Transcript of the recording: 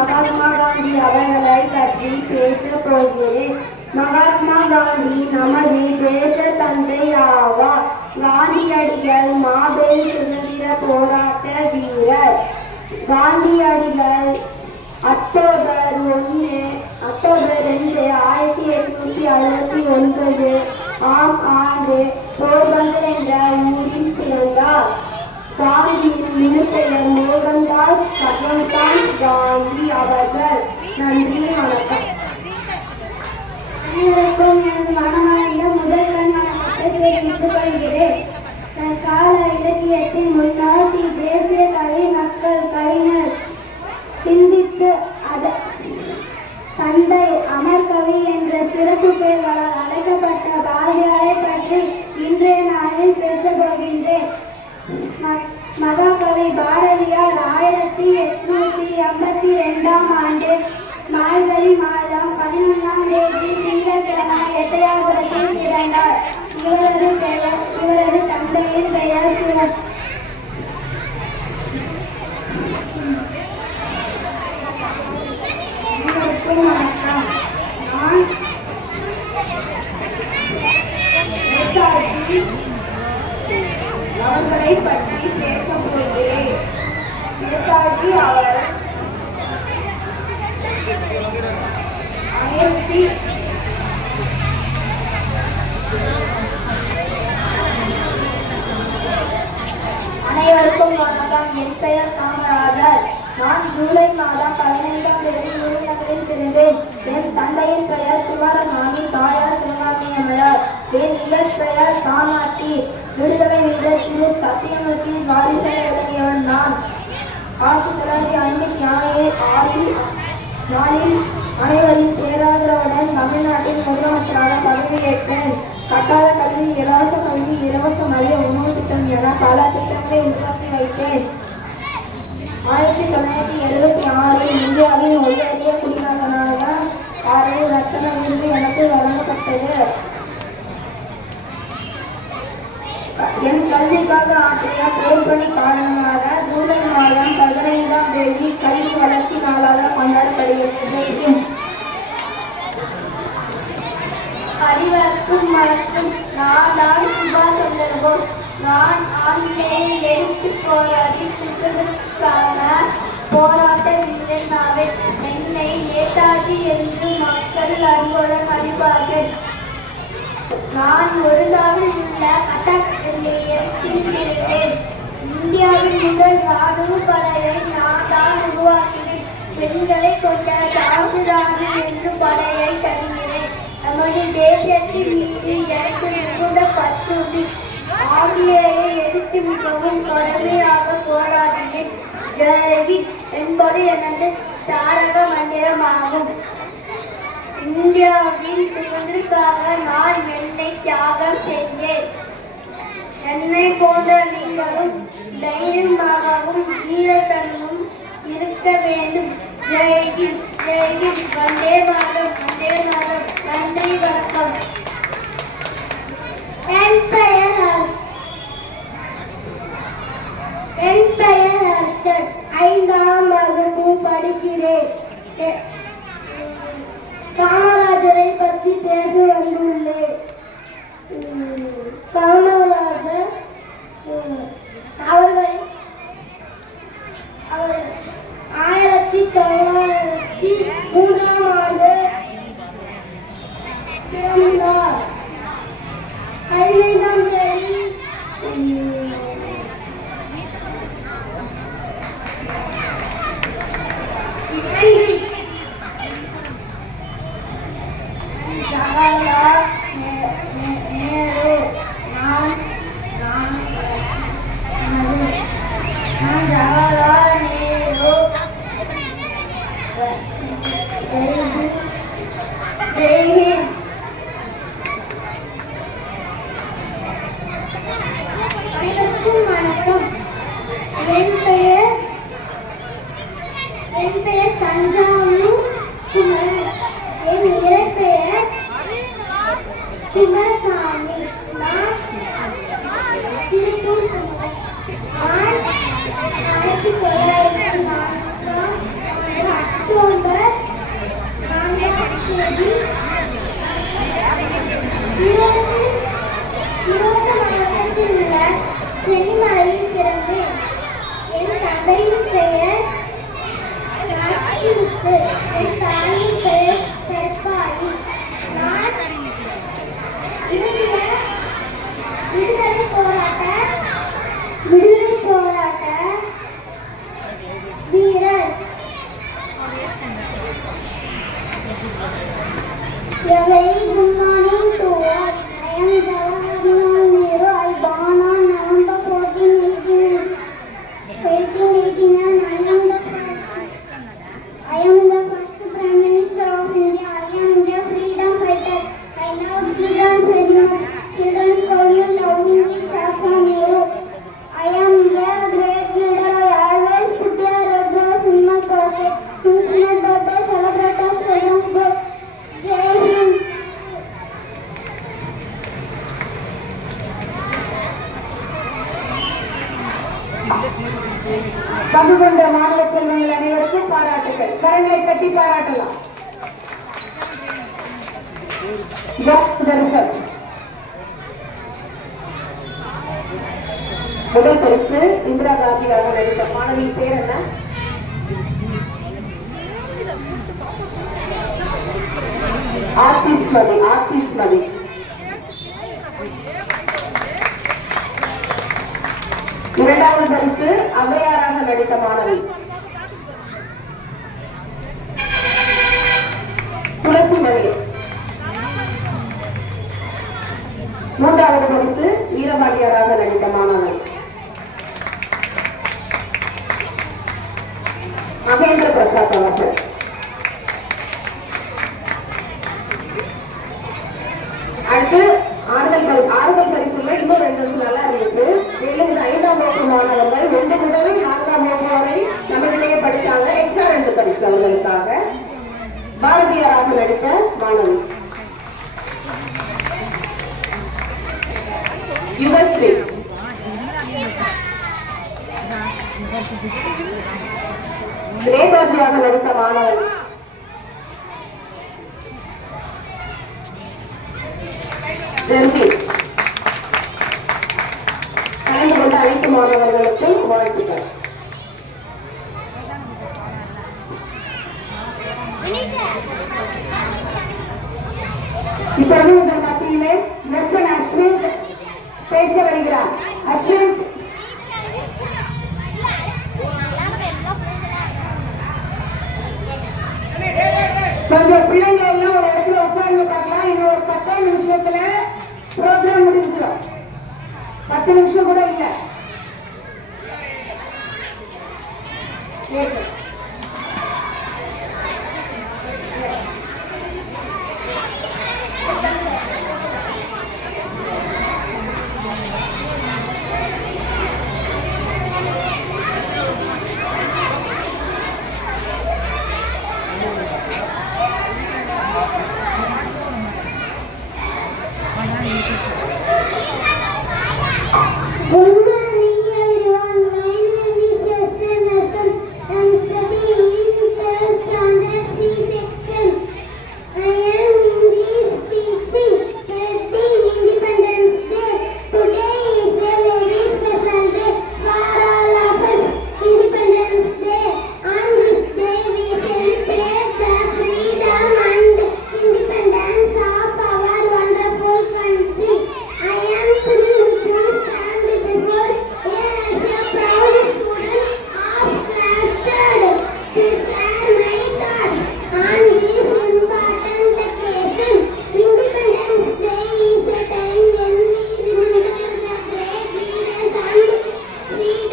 மகாத்மா காந்தி அவர்களை பற்றி பேசப் போகிறேன். மகாத்மா காந்தி நமது தேச தந்தை ஆவார். காந்தியடிகள் மாபெரும் சுதந்திர போராட்ட வீரர். காந்தியடிகள் அக்டோபர் 2, 1869 ஆம் ஆண்டு போர்பந்தர் என்ற ஊரில் பிறந்தார். காந்தியின் முழுப்பெயர் மோகன்தாஸ் கரம்சந்த் காந்தி அவர்கள். நன்றி, வணக்கம். அனைவருக்கும் எனது மனமார்ந்த முதல் வணக்கத்தை தெரிவித்துக் கொள்கிறேன். தற்கால இலக்கியத்தின் முன்னாள் தேசிய கலை மக்கள் கவிஞர் சிந்தித்து தந்தை அமர்கவி என்ற சிறப்பு பெயர்களால் அழைக்கப்பட்ட பாரதியாரை பற்றி இன்றைய நாளில் பேசப் போகின்றேன். மகாகவி பாரதியார் 1882 ஆண்டு மார்கழி மாதம் 11ஆம் தேதி திங்கட்கிழமை எட்டயாபுரத்தில் பிறந்தார். இவரது தந்தையின் பெயர் சிவன். வணக்கம். நான் அவர்களை பற்றி பேசப் போகிறேன். நேதாஜி அவர் 1000. அனைவருக்கும் வணக்கம். என் பெயர் காமராஜர். நான் ஜூலை மாதம் 15ஆம் தேதி நகரில் பிறந்தேன். என் தந்தையின் பெயர் சிவராமி, தாயார் சிவகாமி அம்மையார். என் இயற்பெயர் காமாட்சி. விடுதலை வீரர் திரு சத்தியமூர்த்தியின் வாரிசை விளங்கியவன் நான். 1956 நாளில் அனைவரின் பேராதரவுடன் தமிழ்நாட்டின் முதலமைச்சராக பதவியேற்றேன். கட்டாத கல்வி, இலவச கல்வி, இலவச மதிய உணவு திட்டம் என பல திட்டங்களை உருவாக்கி வைத்தேன். 1976 இந்தியாவின் உயரிய குடிமகனாக பாரத ரத்ன விருது எனக்கு வழங்கப்பட்டது. என் கல்விக்காக ஆற்றிய போர்பணி காரணமாக ஜூலை மாதம் 15ஆம் தேதி கல்வி வளர்ச்சி நாளாக கொண்டாடப்படுகிறது. அனைவருக்கும் வணக்கம். நான் சுபாஷ் சந்திரபோஸ். நான் ஆங்கிலேய எதிர்த்து போராடி சுதந்திரத்திற்கான போராட்ட வீரனாவேன். என்னை நேதாஜி என்று மக்கள் அன்புடன் அழைப்பார்கள். நான் ஒருங்காவில் உள்ள கட்டக் நிலையத்தில் இருந்தேன். இந்தியாவின் முதல் ராணுவ படையை நான் தான் உருவாக்கினேன். பெண்களை கொண்ட தாசுராணி என்று படையை தருகிறேன். நமது தேசத்தின் மீது எனக்கு மிகுந்த பற்றுறுதி. ஆங்கிலேயை எதிர்த்து மிகவும் கடுமையாக போராடினேன். ஜெய்ஹிந்த் என்பது எனது தாரக மந்திரமாகும். இந்தியாவின் சுதந்திரத்திற்காக நான் என்னை தியாகம் செய்தேன். என்னை போன்ற நீங்களும் தைரியமாகவும் வீரத்தனமும் இருக்க வேண்டும். ஜெய்ஹிந்த், ஜெய்ஹிந்த், வந்தே மாதரம், வந்தே மாதரம். நன்றி, வணக்கம். என் பெயர் ஹர்ஷன். 5ஆம் வகுப்பு படிக்கிறேன். காமராஜரை பற்றி பேச வந்துள்ளேன். காமராஜர் அவர்கள் 1903ஆம் ஆண்டு பிறந்தார். 15ஆம் தேதி ஜவஹர்லால் நேரு. நான் ஜவஹர்லால் நேரு. ஜெய்ஹிந்த். அனைவருக்கும் வணக்கம். என் பெயர் தஞ்சாவூர் குமரன். என் இயற்பெயர் சிவசாமி. நான் திருப்பூர் குமரன். நான் 1904 அக்டோபர் 4ஆம் தேதி 20 மாவட்டத்தில் உள்ள சென்னிமலையில் பிறந்தேன். என் தந்தையின் பெயர் ராஜிமுத்து, என் தாயின் பெயர் கற்பாயி. நான் விடுதலை போராட்ட வீரர். A very good morning to all. I am Jawaharlal Nehru. I born on November 14, 1889. I am the first Prime Minister of India. I am the freedom fighter. I love children very much. Children call me lovingly Shastra Nehru. I am a great leader. I always put a red rose in my pocket. Since my birthday, celebrate a Children's Day. Jai Hind. பங்கு கொண்ட மாணவ செல்வங்கள் அனைவருக்கும் பாராட்டுகள். கரங்களை கட்டி பாராட்டலாம். முதல் பரிசு இந்திரா காந்தியாக நடித்த மாணவி பேர் என்ன? ஆர்டிஸ்மதி. இரண்டாவது பரிசு அவையாராக நடித்த மாணவி துளசிமணி. மூன்றாவது பரிசு வீரபாண்டியராக நடித்த மாணவன் மகேந்திர பிரசாத் அவர்கள். அடுத்து ஆறுதல் பரிசுல இன்னும் 2 நல்லா இருக்கு. மேலும் 5ஆம் வகுப்பு மாணவர்கள் 2 முதல் 4ஆம் வகுப்பு வரை நமக்கிடையே படித்தாங்க. எக்ஸ்ட்ரா 2 பரிசு அவர்களுக்காக. பாரதியாராக நடித்த மாணவி யுகஸ்ரீ. நேதாஜியாக நடித்த மாணவன் கலந்து கொண்ட அனைத்து மாணவர்களுக்கும் வாழ்த்துக்கள். இப்பொழுது உங்கள் மத்தியிலே நர்சன் அஸ்வின் பேச வருகிறார். அஸ்வின், கொஞ்சம் பிள்ளைங்க எல்லாம் ஒரு இடத்துல உட்கார்ந்து பார்க்கலாம். இன்னும் ஒரு 10 நிமிஷத்துல ப்ரோக்ராம் முடிஞ்சிடும். 10 நிமிஷம் கூட இல்லை.